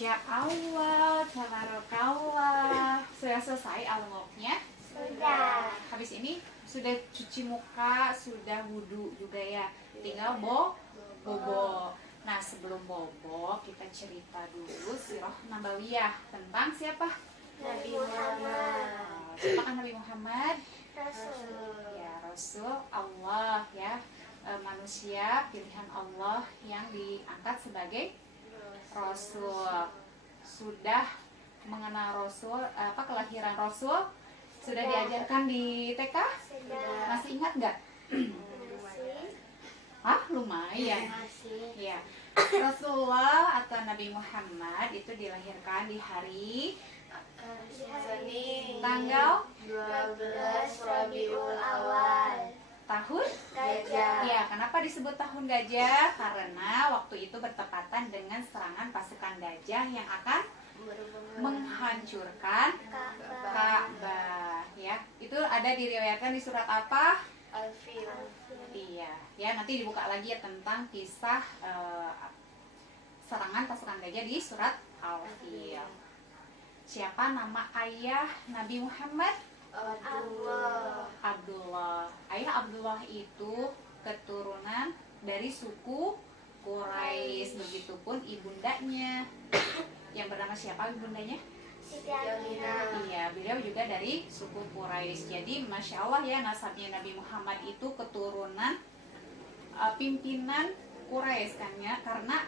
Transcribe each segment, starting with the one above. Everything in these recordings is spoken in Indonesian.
Masya Allah, tabarakallah. Sudah selesai almoknya? Sudah. Habis ini sudah cuci muka, sudah wudhu juga ya. Tinggal bobo. Nah, sebelum bobo kita cerita dulu sirah nabawiyah tentang siapa? Nabi Muhammad. Siapa Nabi Muhammad? Rasul. Ya, Rasul Allah ya. Manusia pilihan Allah yang diangkat sebagai Rasul. Sudah mengenal Rasul, kelahiran Rasul sudah diajarkan di TK? Sudah. Masih ingat nggak? Masih. Lumayan. Masih. Ya, Rasulullah atau Nabi Muhammad itu dilahirkan di hari Senin. tanggal 12 Rabiul Awal. tahun Gajah. Ya, kenapa disebut tahun gajah? Karena waktu itu bertepatan dengan serangan pasukan gajah yang akan menghancurkan Ka'bah. Ya, itu ada diriwayatkan di surat apa? Al-Fil. Iya, ya nanti dibuka lagi ya tentang kisah serangan pasukan gajah di surat Al-Fil. Siapa nama ayah Nabi Muhammad? Abdullah. Ayah Abdullah itu keturunan dari suku Quraisy. Begitupun ibundanya. Yang bernama siapa ibundanya? Siti Aminah. Iya, beliau juga dari suku Quraisy. Jadi Masya Allah ya, nasabnya Nabi Muhammad itu keturunan pimpinan Quraisy kan ya. Karena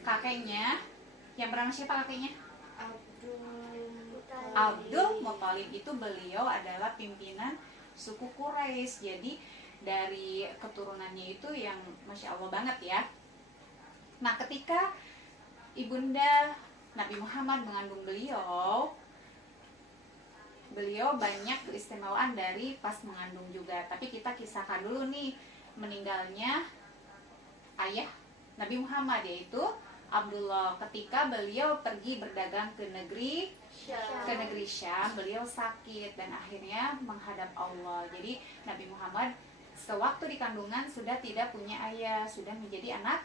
kakeknya, yang bernama siapa kakeknya? Abdul Muthalib itu beliau adalah pimpinan suku Quraisy. Jadi dari keturunannya itu yang Masya Allah banget ya. Nah, ketika ibunda Nabi Muhammad mengandung beliau banyak keistimewaan dari pas mengandung juga. Tapi kita kisahkan dulu nih meninggalnya ayah Nabi Muhammad, yaitu Abdullah. Ketika beliau pergi berdagang ke negeri Syam, beliau sakit dan akhirnya menghadap Allah. Jadi Nabi Muhammad sewaktu di kandungan sudah tidak punya ayah, sudah menjadi anak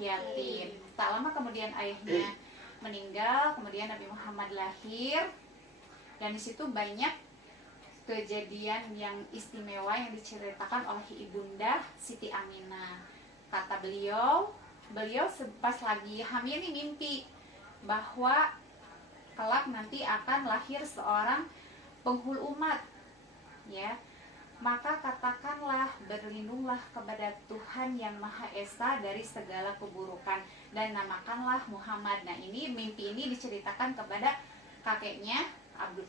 yatim. Tak lama kemudian ayahnya meninggal, kemudian Nabi Muhammad lahir, dan di situ banyak kejadian yang istimewa yang diceritakan oleh ibunda Siti Aminah. Kata beliau pas lagi hamil ini mimpi bahwa kelak nanti akan lahir seorang penghulu umat, ya. Maka katakanlah, berlindunglah kepada Tuhan yang Maha Esa dari segala keburukan dan namakanlah Muhammad. Nah, ini mimpi ini diceritakan kepada kakeknya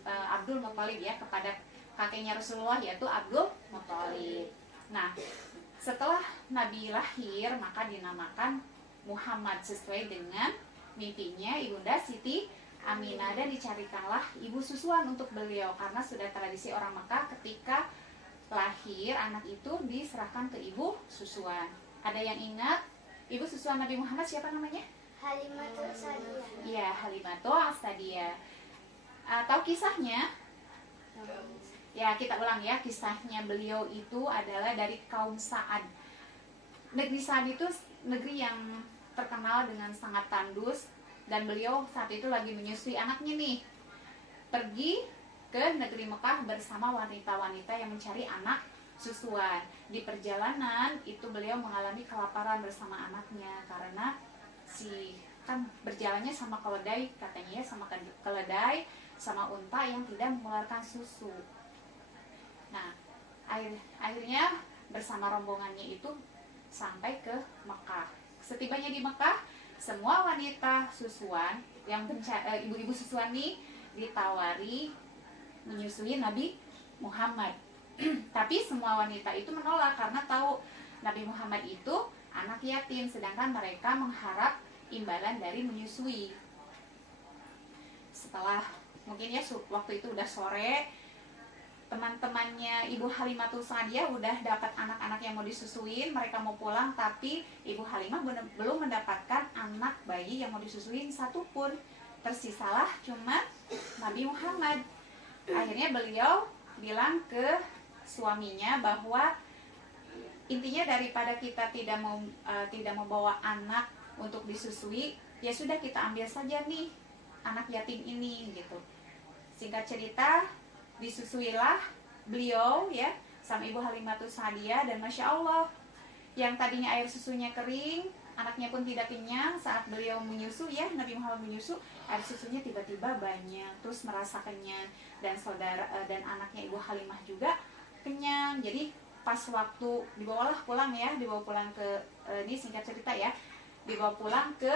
Abdul Muthalib ya, kepada kakeknya Rasulullah yaitu Abdul Muthalib. Nah, setelah Nabi lahir maka dinamakan Muhammad sesuai dengan mimpinya ibunda Siti Aminah, dan dicarikanlah ibu susuan untuk beliau karena sudah tradisi orang Mekah ketika lahir anak itu diserahkan ke ibu susuan. Ada yang ingat ibu susuan Nabi Muhammad siapa namanya? Halimatul Sa'diyah. Iya, Halimatul Sa'diyah. Tahu kisahnya? Ya, kita ulang ya, kisahnya beliau itu adalah dari kaum Sa'ad. Negeri Sa'ad itu negeri yang terkenal dengan sangat tandus, dan beliau saat itu lagi menyusui anaknya nih. Pergi ke negeri Mekah bersama wanita-wanita yang mencari anak susuan. Di perjalanan itu beliau mengalami kelaparan bersama anaknya karena kan berjalannya sama keledai, katanya ya, sama keledai sama unta yang tidak mengeluarkan susu. Nah, akhirnya bersama rombongannya itu sampai ke Mekah. Setibanya di Mekah, semua wanita susuan yang ibu-ibu susuan nih ditawari menyusui Nabi Muhammad. Tapi semua wanita itu menolak karena tahu Nabi Muhammad itu anak yatim, sedangkan mereka mengharap imbalan dari menyusui. Setelah mungkin ya waktu itu udah sore, teman-temannya Ibu Halimatul Sa'diyah udah dapat anak-anak yang mau disusuin, mereka mau pulang, tapi Ibu Halimah belum mendapatkan anak bayi yang mau disusuin satupun. Tersisalah cuma Nabi Muhammad. Akhirnya beliau bilang ke suaminya bahwa intinya daripada kita tidak membawa anak untuk disusui, ya sudah kita ambil saja nih anak yatim ini gitu. Singkat cerita, disusuilah beliau ya sama Ibu Halimatus Sa'diyah, dan Masya Allah, yang tadinya air susunya kering, anaknya pun tidak kenyang. Saat beliau menyusu ya, Nabi Muhammad menyusu, air susunya tiba-tiba banyak, terus merasa kenyang, dan saudara dan anaknya Ibu Halimah juga kenyang. Jadi pas waktu dibawa pulang ke ini singkat cerita ya, dibawa pulang ke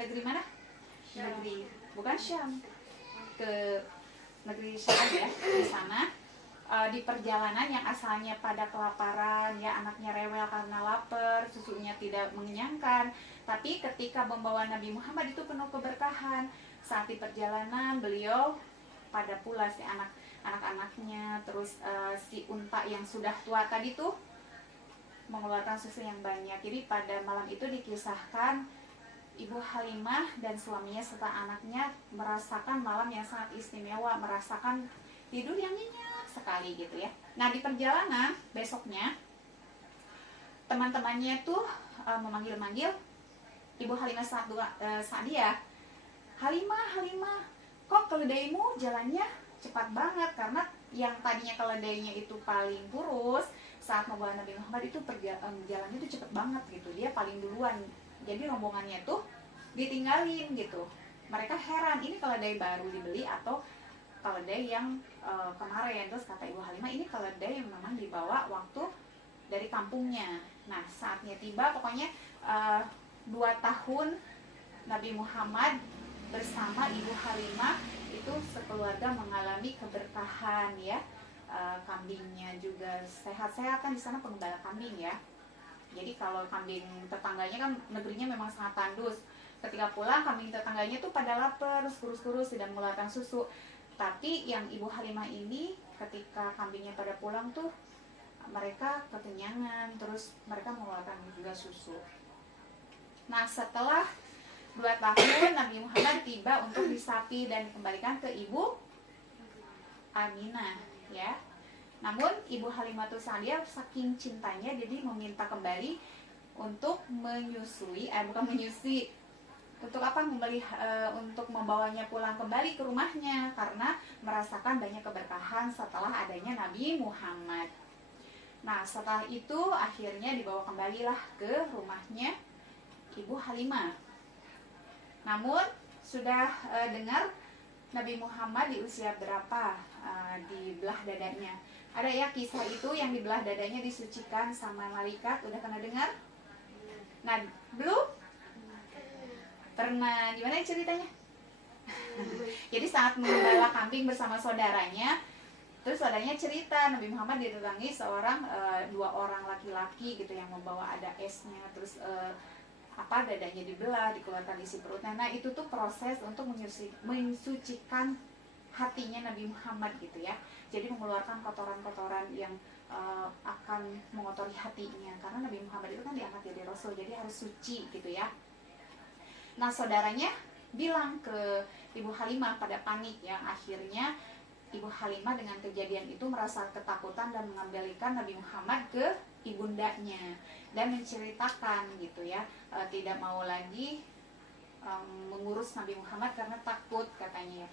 negeri mana? Negeri bukan Syam, ke negeri Syam ya. Di sana di perjalanan yang asalnya pada kelaparan ya, anaknya rewel karena lapar, susunya tidak mengenyangkan, tapi ketika membawa Nabi Muhammad itu penuh keberkahan. Saat di perjalanan beliau pada pula si anak-anaknya, terus si unta yang sudah tua tadi tuh mengeluarkan susu yang banyak. Jadi pada malam itu dikisahkan Ibu Halimah dan suaminya serta anaknya merasakan malam yang sangat istimewa, merasakan tidur yang nyenyak sekali gitu ya. Nah, di perjalanan besoknya teman-temannya tuh memanggil-manggil Ibu Halimah Sa'diyah. Halimah, kok keledaimu jalannya cepat banget? Karena yang tadinya keledainya itu paling kurus, saat membawa Nabi Muhammad itu jalannya itu cepet banget gitu. Dia paling duluan. Jadi rombongannya tuh ditinggalin gitu. Mereka heran, ini keledai baru dibeli atau keledai yang kemarin. Terus kata Ibu Halimah, ini keledai yang memang dibawa waktu dari kampungnya. Nah, saatnya tiba, pokoknya 2 tahun Nabi Muhammad bersama Ibu Halimah itu sekeluarga mengalami keberkahan ya. Kambingnya juga sehat-sehat, kan di sana penggembala kambing ya. Jadi kalau kambing tetangganya kan negerinya memang sangat tandus. Ketika pulang kambing tetangganya tuh pada lapar, kurus-kurus, tidak mengeluarkan susu. Tapi yang Ibu Halimah ini ketika kambingnya pada pulang tuh mereka kekenyangan, terus mereka mengeluarkan juga susu. Nah, setelah 2 tahun Nabi Muhammad tiba untuk disapi dan dikembalikan ke Ibu Aminah ya. Namun Ibu Halimatus Sa'diyah saking cintanya jadi meminta kembali untuk menyusui, untuk apa, untuk membawanya pulang kembali ke rumahnya karena merasakan banyak keberkahan setelah adanya Nabi Muhammad. Nah, setelah itu akhirnya dibawa kembalilah ke rumahnya Ibu Halimah. Namun sudah dengar Nabi Muhammad di usia berapa dibelah dadanya. Ada ya kisah itu yang dibelah dadanya disucikan sama malaikat, udah pernah dengar? Nah, belum? Pernah, gimana ceritanya? Jadi saat menggembala kambing bersama saudaranya, terus saudaranya cerita Nabi Muhammad didatangi 2 orang laki-laki gitu yang membawa ada esnya, terus dadanya dibelah, dikeluarkan isi perutnya. Nah, itu tuh proses untuk mensucikan hatinya Nabi Muhammad gitu ya. Jadi mengeluarkan kotoran-kotoran yang akan mengotori hatinya, karena Nabi Muhammad itu kan diangkat jadi Rasul, jadi harus suci gitu ya. Nah, saudaranya bilang ke Ibu Halimah pada panik ya. Akhirnya Ibu Halimah dengan kejadian itu merasa ketakutan dan mengembalikan Nabi Muhammad ke ibundanya dan menceritakan gitu ya, tidak mau lagi mengurus Nabi Muhammad karena takut katanya ya.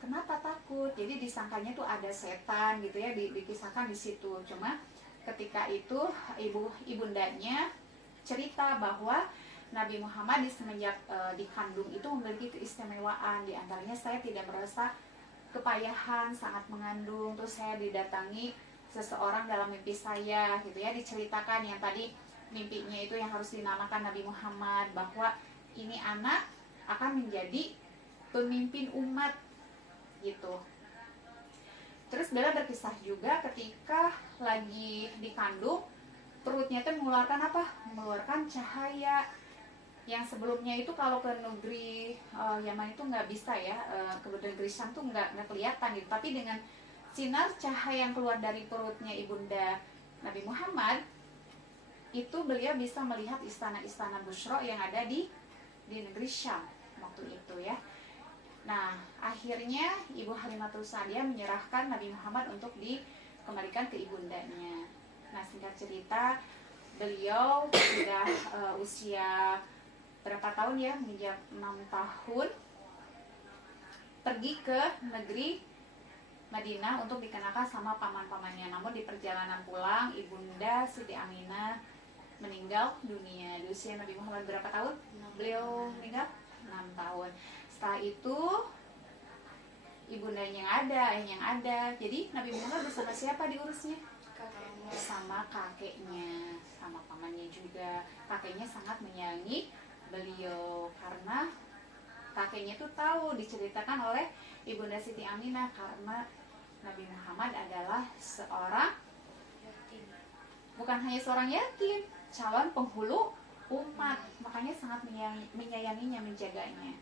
Kenapa takut? Jadi disangkanya tuh ada setan gitu ya, dikisahkan di situ. Cuma ketika itu ibundanya cerita bahwa Nabi Muhammad semenjak dikandung itu memiliki keistimewaan. Di antaranya saya tidak merasa kepayahan saat mengandung, terus saya didatangi seseorang dalam mimpi saya gitu ya, diceritakan yang tadi mimpinya itu yang harus dinamakan Nabi Muhammad, bahwa ini anak akan menjadi pemimpin umat gitu. Terus Bella berkisah juga ketika lagi dikandung, perutnya itu mengeluarkan apa? Mengeluarkan cahaya yang sebelumnya itu kalau ke negeri Yaman itu nggak bisa ya, ke negeri Syam tuh nggak kelihatan gitu. Tapi dengan sinar cahaya yang keluar dari perutnya ibunda Nabi Muhammad, itu beliau bisa melihat istana-istana Bushra yang ada di negeri Syam waktu itu ya. Nah, akhirnya Ibu Halimatus Sa'diyah menyerahkan Nabi Muhammad untuk dikembalikan ke ibundanya. Nah, singkat cerita, beliau sudah usia berapa tahun ya, menginjak 6 tahun pergi ke negeri Madinah untuk dikenakan sama paman-pamannya. Namun di perjalanan pulang, Ibunda Siti Aminah meninggal dunia di usia Nabi Muhammad berapa tahun? Beliau meninggal 6 tahun. Setelah itu ibundanya yang ada, ayahnya yang ada. Jadi Nabi Muhammad bersama siapa diurusnya? Bersama kakeknya, sama pamannya juga. Kakeknya sangat menyayangi beliau karena kakeknya itu tahu, diceritakan oleh Ibunda Siti Aminah, karena Nabi Muhammad adalah seorang bukan hanya seorang yatim, calon penghulu umat, makanya sangat menyayanginya, menjaganya.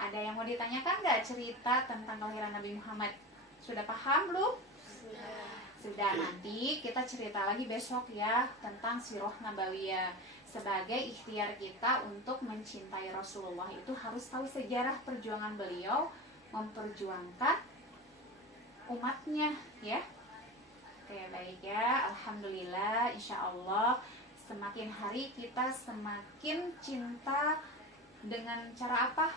Ada yang mau ditanyakan nggak cerita tentang kelahiran Nabi Muhammad? Sudah paham belum? Sudah. Nanti kita cerita lagi besok ya tentang sirah nabawiyah. Sebagai ikhtiar kita untuk mencintai Rasulullah itu harus tahu sejarah perjuangan beliau memperjuangkan umatnya ya. Oke, baik ya. Alhamdulillah, insya Allah semakin hari kita semakin cinta dengan cara apa?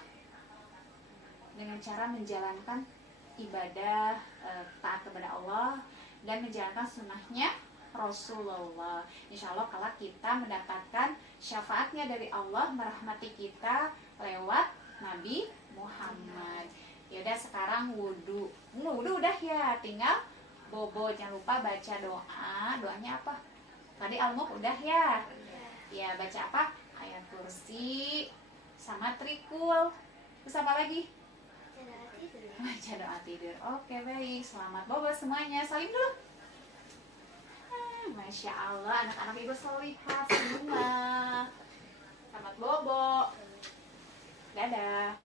Dengan cara menjalankan ibadah, taat kepada Allah dan menjalankan sunnahnya Rasulullah. Insya Allah kalau kita mendapatkan syafaatnya dari Allah merahmati kita lewat Nabi Muhammad. Yaudah, sekarang wudhu udah ya, tinggal bobo. Jangan lupa baca doa. Doanya apa? Tadi Al-Mulk udah ya. Ya, baca apa? Ayat kursi sama trikul. Terus apa lagi? Baca doa tidur. Oke, baik. Selamat bobo semuanya. Salim dulu. Masya Allah, anak-anak ibu solihah semua. Selamat bobo. Dadah.